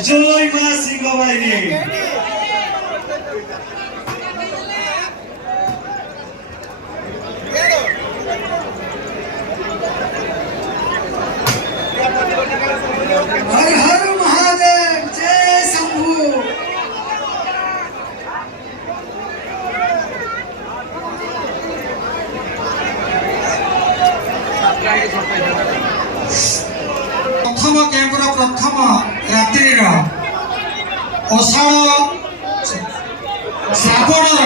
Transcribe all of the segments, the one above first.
জয় মা সিংহবাহিনী। हर हर महादेव, जय शंभू। प्रथम कैंपर प्रथम रात्रि अषाढ़ श्रावण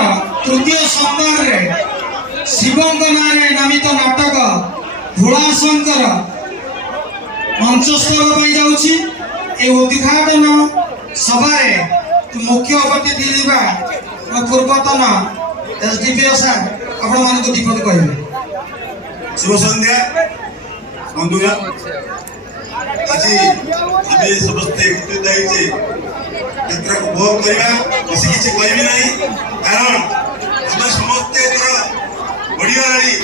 तृतीय सोमवार शिवों नारे नामित नाटक भोलाशंकर मंचस्थ जाऊँगी। उद्घाटन सभा मुख्य अतिथि पूर्वतन एसडीपीओ सार आपण मान दीपक कहे। शुभ संध्या बंधुगण, आज आम समस्ते एकत्रित होइछे यात्रा को उपभोग करवा। बेसी किसी कहबी नहीं, कारण आम समस्ते बढ़िगलानी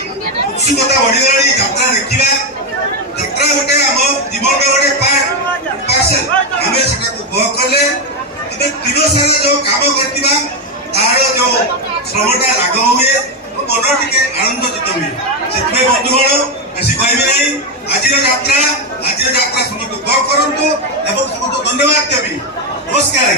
उत्सुकता बढ़िगलानी यात्रा देखा। यात्रा गोटे आम जीवन गोटे पार्सल आम से उपभोग कले दिन सारा जो काम करवा तार जो श्रमटा लाघव हुए मन टे आनंदित हुए। से बंधुगण बेसी कहबी नहीं, आज यात्रा समस्त उपभोग करतु एवं समस्त धन्यवाद देवी। नमस्कार।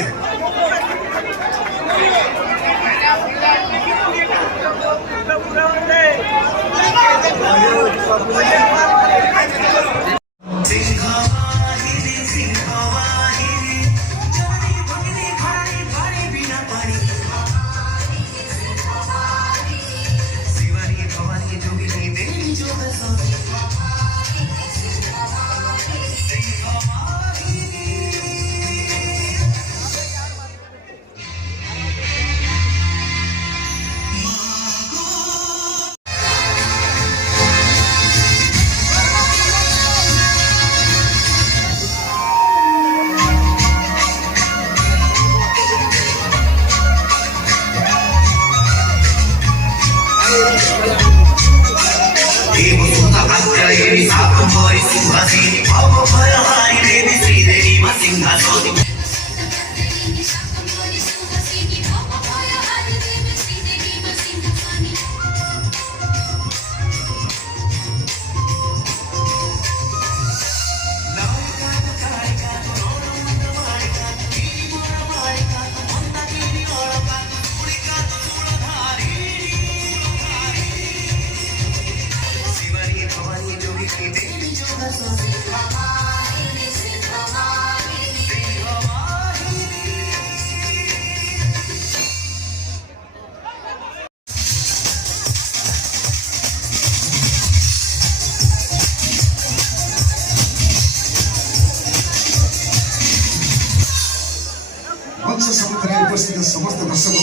उपस्थित समस्त दर्शक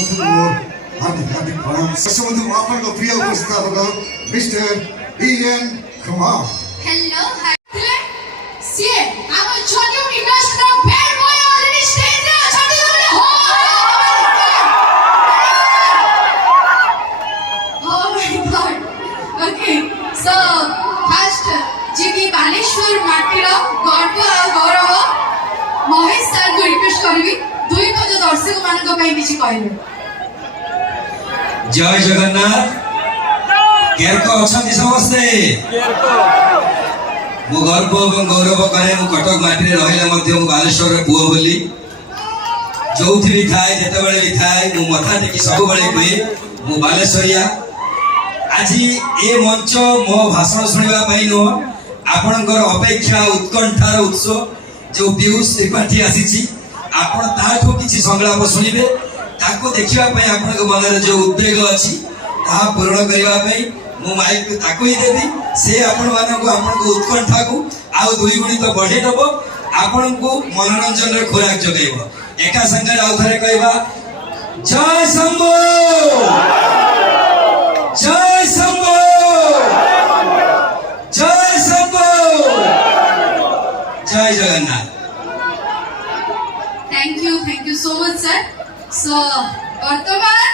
हार्दिक हार्दिक प्रणाम। दर्शक प्रिय उपस्थापक मिस्टर डीएन कुमार। हेलो सी हम छोटी industry bad boy already stage रे अछड़ी दले हो my God. Okay so first जीवी बालेश्वर माटीर गर्व और गौरव महेश सर को रिक्वेस्ट करबी दुई को जो दर्शक मानक पई किछि कहले। जय जगन्नाथ। केरको अछंती समस्ते मो गर्व और गौरव करे मो कटक माटी रे रहिले मध्ये मो बालेश्वर पुओ बोली जो भी थाए जते बेले भी थाए मो मथा टेकी सब बेले कुए मो बालेश्वरिया। आज ए मंच मो भाषण सुनिबा पई नो आपनकर अपेक्षा उत्कंठार उत्स जो पीयूष त्रिपाठी आसीची आपण ताठो किछि संगलाप सुनिबे ताको देखिबा पई आपनक मनरे जो उद्वेग अछि ता पूर्ण करिबा पई मो माइक ताको ही देबी। से आपण मानको आपनको उत्कंठा को आउ दुई गुणी तो बढ़े दबो आपनको मनोरंजन रे खोराक जगैबो। एका संगे आउ थरे कहबा जय शंभू जय शंभू जय शंभू जय Jagannath. Thank you so much sir. So वर्तमान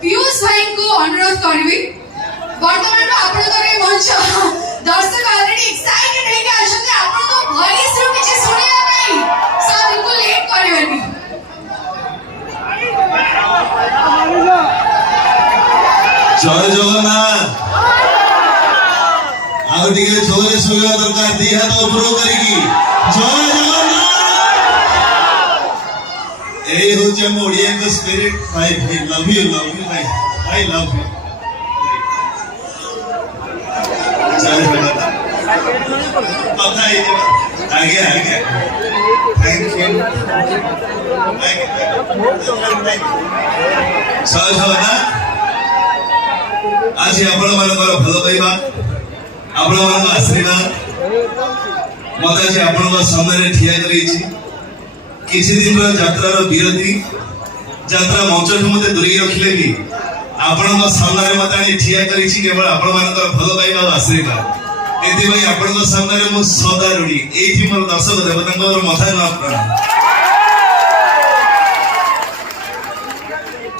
पीयूष भाई को अनुरोध करबी वर्तमान आपण तो रे मंच दर्शक ऑलरेडी एक्साइटेड है कि आछन आपण तो वॉइस रो किछ सुनिया नहीं सब ଶୋଇବା ଦରକାର ଦି ହାତ ଉପର କରିକି ଜୟ ଜଗନ୍ନାଥ। ଏଇ ହଉଛି ଆମ ଓଡ଼ିଆଙ୍କ ସ୍ପିରିଟ। ଭାଇ ଭାଇ ଲଭ୍ ୟୁ ଭାଇ ଭାଇ ଲଭ୍ ୟୁ। ଜୟ ଜଗନ୍ନାଥ। କଥା ହେଇଯିବା। ଆଜ୍ଞା ଆଜ୍ଞା ଥ୍ୟାଙ୍କ ୟୁ। ଜୟ ଜଗନ୍ନାଥ। ଆଜି ଆପଣମାନଙ୍କର ଭଲ ପାଇବା ଆପଣମାନଙ୍କ ଆଶୀର୍ବାଦ ମତେ ଆଜି ଆପଣଙ୍କ ସାମ୍ନାରେ ଠିଆ କରିଛି। କିଛି ଦିନର ଯାତ୍ରାର ବିରତି ଯାତ୍ରା ମଞ୍ଚଠୁ ମତେ ଦୂରେଇ ରଖିଲେ ବି ଆପଣଙ୍କ ସାମ୍ନାରେ ମତେ ଆଣି ଠିଆ କରିଛି କେବଳ ଆପଣମାନଙ୍କର ଭଲ ପାଇବା ଓ ଆଶୀର୍ବାଦ। ଏଥିପାଇଁ ଆପଣଙ୍କ ସାମ୍ନାରେ ମୁଁ ସଦା ଋଣୀ। ଏଇଠି ମୋର ଦର୍ଶକ ଦେବତାଙ୍କର ମଥା ନ ପ୍ରଣାମ।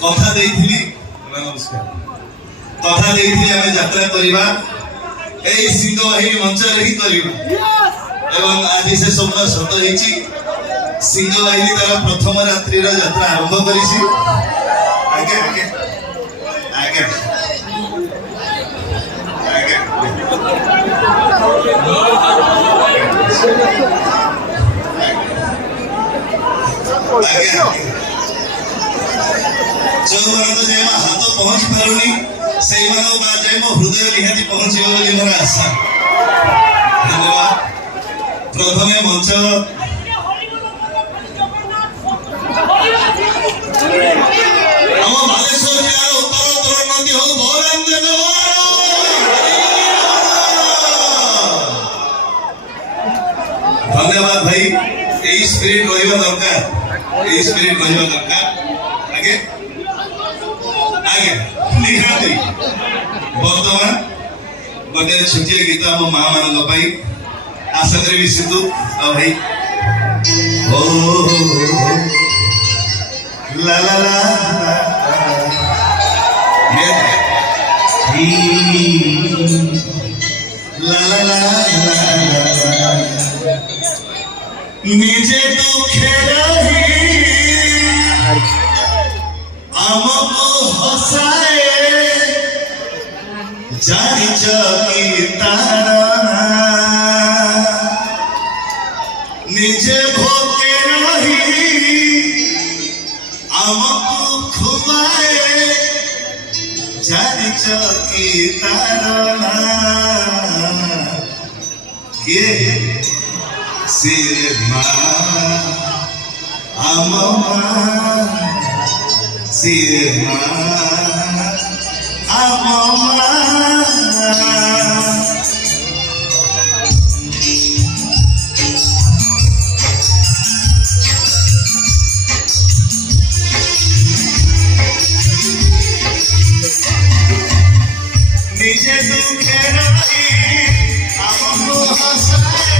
କଥା ଦେଇଥିଲି ନମସ୍କାର କଥା ଦେଇଥିଲି ଆମେ ଯାତ୍ରା କରିବା এই সিংহবাহিনী মঞ্চରେ ହିଁ କରିବା ଏବଂ ଆଜି ସେ ସ୍ୱପ୍ନ ସତ ହେଇଛି। ସିଂହବାହିনী ତାର ପ୍ରଥମ ରାତ୍ରିର ଯାତ୍ରା ଆରମ୍ଭ କରିଛି। ଆଜ୍ଞା ଆଜ୍ଞା ଆଜ୍ଞା ଆଜ୍ଞା ଆଜ୍ଞା ଯେଉଁମାନଙ୍କ ଯାଏ ମୋ ହାତ ପହଞ୍ଚି ପାରୁନି ସେଇମାନଙ୍କ ଯାଏ ମୋ ହୃଦୟ ନିହାତି ପହଞ୍ଚିବ ବୋଲି ମୋର ଆଶା। ଧନ୍ୟବାଦ। ପ୍ରଥମେ ମଞ୍ଚ ଆମ ବାଲେଶ୍ୱର ଜିଲ୍ଲାର ଉତ୍ତର ଉନ୍ନତି ହଉ ଗୌରାଙ୍ଗ ଧନ୍ୟବାଦ ଭାଇ। ଏଇ ସ୍ପିରିଟ ରହିବା ଦରକାର ଏଇ ସ୍ପିରିଟ ରହିବା ଦରକାର। ଆଜ୍ଞା ଆଜ୍ଞା ନିହାତି। ବର୍ତ୍ତମାନ ଗୋଟେ ଛୋଟିଆ ଗୀତ ଆମ ମା ମାନଙ୍କ ପାଇଁ ଆଶା କରିବି ସିଧୁ ଆଉ ଭାଇ। ଓ ଲା ଲା ଲା লা লা লা নিজে দুঃখে রহি আমকো হসায়ে জানিছ কি তার নিজে ভোগে রহি আমকো খুমায়ে জানিছ কি তার কে সে মা আমমা সে মা আমমা নিজে দুঃখে রহি আমকো হাসায়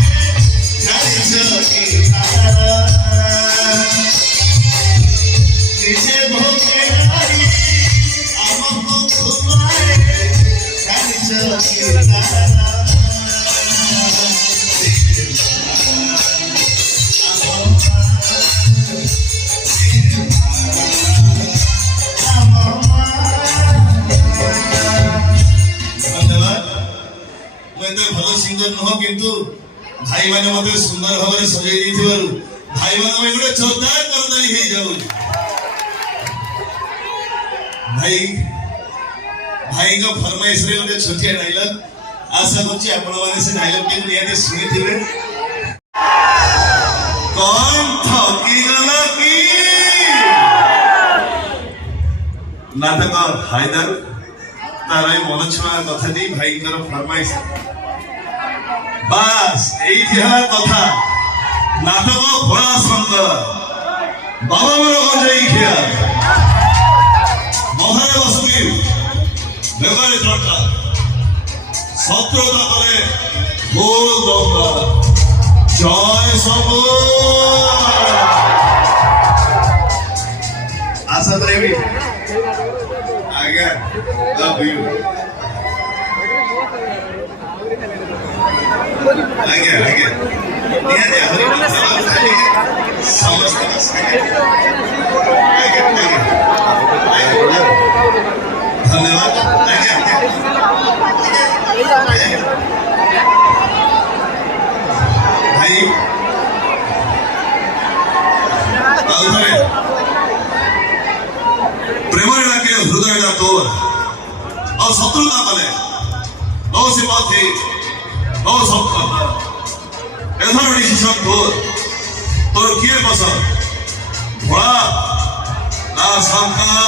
জানিছ কি তারা নিজে ভোগে রহি আমকো খুমায়ে জানিছ কি তারা ଧନ୍ୟବାଦ। ମୁଁ ଏତେ ଭଲ ସିଙ୍ଗର ନୁହଁ କିନ୍ତୁ ଭାଇମାନେ ମତେ ସୁନ୍ଦର ଭାବରେ ସଜେଇ ଦେଇଥିବାରୁ ଭାଇମାନଙ୍କ ପାଇଁ ଗୋଟେ ଜୋରଦାର କରତାଳି ହେଇଯାଉଛି। ଭାଇଙ୍କ ଫରମାଇଶରେ ଗୋଟେ ଛୋଟିଆ ଡାଇଲଗ ଆଶା କରୁଛି ଆପଣମାନେ ସେ ଡାଇଲଗଟିକୁ ନିହାତି ଶୁଣିଥିବେ। କଣ ଠକିଗଲ କି ନାଟକ ହାଇଦର ତାର ଏଇ ମନ ଛୁଆଁ କଥାଟି ଭାଇଙ୍କର ଫରମାଇଶ। ବାସ୍ ଏଇଠି ହେଲା କଥା। ନାଟକ ଭୋଳା ଶଙ୍କର ବାବା ମୋର ଗଞ୍ଜେଇ ଖିଆ ମହାନ ବସୁମୀ ବେଗାଳି ଜଟା ଶତ୍ରୁତା କରେ ଭୁଲ ଦଙ୍ଗା ଜୟ ସବୁ ଆଶା କରିବି। ଆଜ୍ଞା ଲଭ୍ ୟୁ। ଆଜ୍ଞା ଆଜ୍ଞା ନିହାତି ଆହୁରି ସମସ୍ତଙ୍କ ସାଙ୍ଗେ ଆଜ୍ଞା ଆଜ୍ଞା ଧନ୍ୟବାଦ। ଆଜ୍ଞା ଆଜ୍ଞା ଆଉଥରେ ପ୍ରେମରେ ଡାକିଲେ ହୃଦୟଟା ତୋର ଆଉ ଶତ୍ରୁତା କଲେ ଓ ସେ ପଥି ଓ ସମ୍ପର୍କ ଏଥର ଡିସିସନ ତୋର କିଏ ପସନ୍ଦ ଭୋଳା ନା ଶଙ୍କର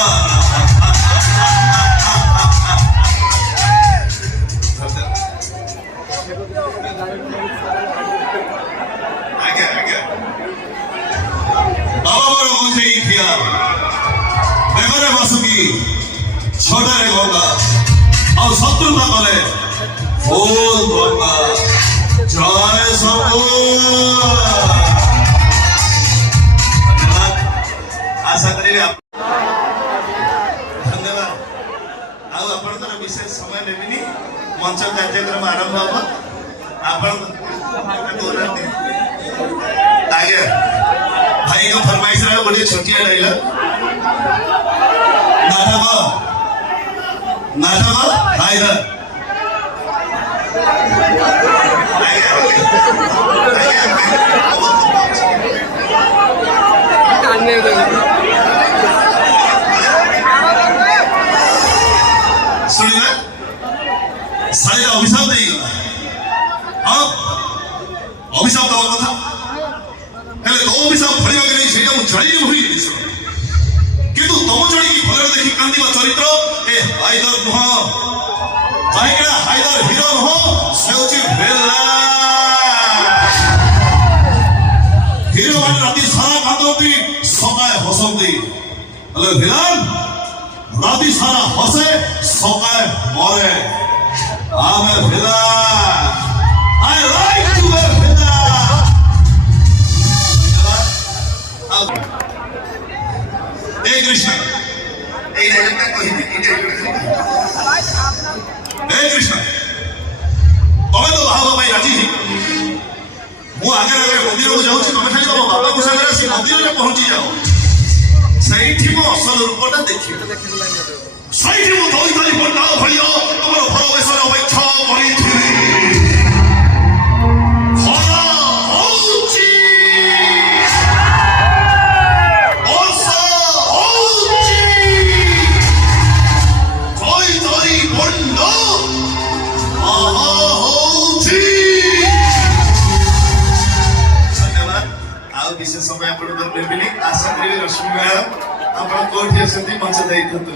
ଆଜ୍ଞା ଆଜ୍ଞା ବାବା ମୋର ବୁଝେଇ ଖିଆ ବେଗରେ ବସୁକି ଛୋଟରେ ଗଙ୍ଗା ଆଉ ଶତ୍ରୁତା କଲେ ଫୁଲ ଗଙ୍ଗା ଜୟ ସବୁ ଆଶା କରିବି ଧନ୍ୟବାଦ ଆଉ ଆପଣଙ୍କର ବିଶେଷ ସମୟ ନେବିନି ମଞ୍ଚ କାର୍ଯ୍ୟକ୍ରମ ଆରମ୍ଭ ହବ ଆପଣ ଆଜ୍ଞା ଭାଇଙ୍କ ଫରମାଇଶରେ ଗୋଟିଏ ଛୋଟିଆ ରହିଲା ନାଟକ ହାଇଦର ଶୁଣିଲେ ଶାଳୀର ଅଭିଶାପ ଦେଇଗଲା ହଁ ଅଭିଶାପ ଦବା କଥା ହେଲେ ତୋ ଅଭିଶାପ ଫଳିବାକୁ ନେଇ ସେଇଟା ମୁଁ ଜାଣିନି ଭୁଲି କିନ୍ତୁ ତମ ଜଣିକି ଭଲରେ ଦେଖି କାନ୍ଦିବା ଚରିତ୍ର ଏ ହାଇଦର ନୁହଁ କାହିଁକିନା ହାଇଦର ହିରୋ ନୁହଁ ସେ ହେଉଛି ହିରୋ ମାନେ ରାତି ସାରା କାନ୍ଦନ୍ତି ସକାଳେ ହସନ୍ତି ହେଲେ ଭିଲାନ ରାତି ସାରା ହସେ ସକାଳେ ମରେ ଆମେ ଭିଲାନ I like to be ଭିଲାନ ଏ କୃଷ୍ଣ এই ডায়লগটা কহিবি এই ডায়লগটা ଏ କୃଷ୍ଣ ତମେ ତ ବାହା ହେବା ପାଇଁ ରାଜି ମୁଁ ଆଗରେ ଆଗରେ ମନ୍ଦିରକୁ ଯାଉଛି ତମେ ଖାଲି ତମ ବାପାଙ୍କ ସାଙ୍ଗରେ ଆସି ମନ୍ଦିରରେ ପହଞ୍ଚି ଯାଅ ସେଇଠି ମୁଁ ଅସଲ ରୂପଟା ଦେଖିବି ସେଇଠି ମୁଁ ଦୈତାରୀ ପଣ୍ଡାଳ ଭଳିଆ ତମର ଘର ବେଶରେ ଅପେକ୍ଷା କରିଥିବି ବିଶେଷ ସମୟ ଆପଣଙ୍କର ନେବିନି ଆଶା କରିବି ରଶ୍ମି ମ୍ୟାଡମ ଆପଣ କୋଉଠି ଅଛନ୍ତି ମଞ୍ଚ ଦେଇଥାନ୍ତୁ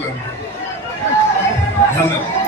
ଧନ୍ୟବାଦ।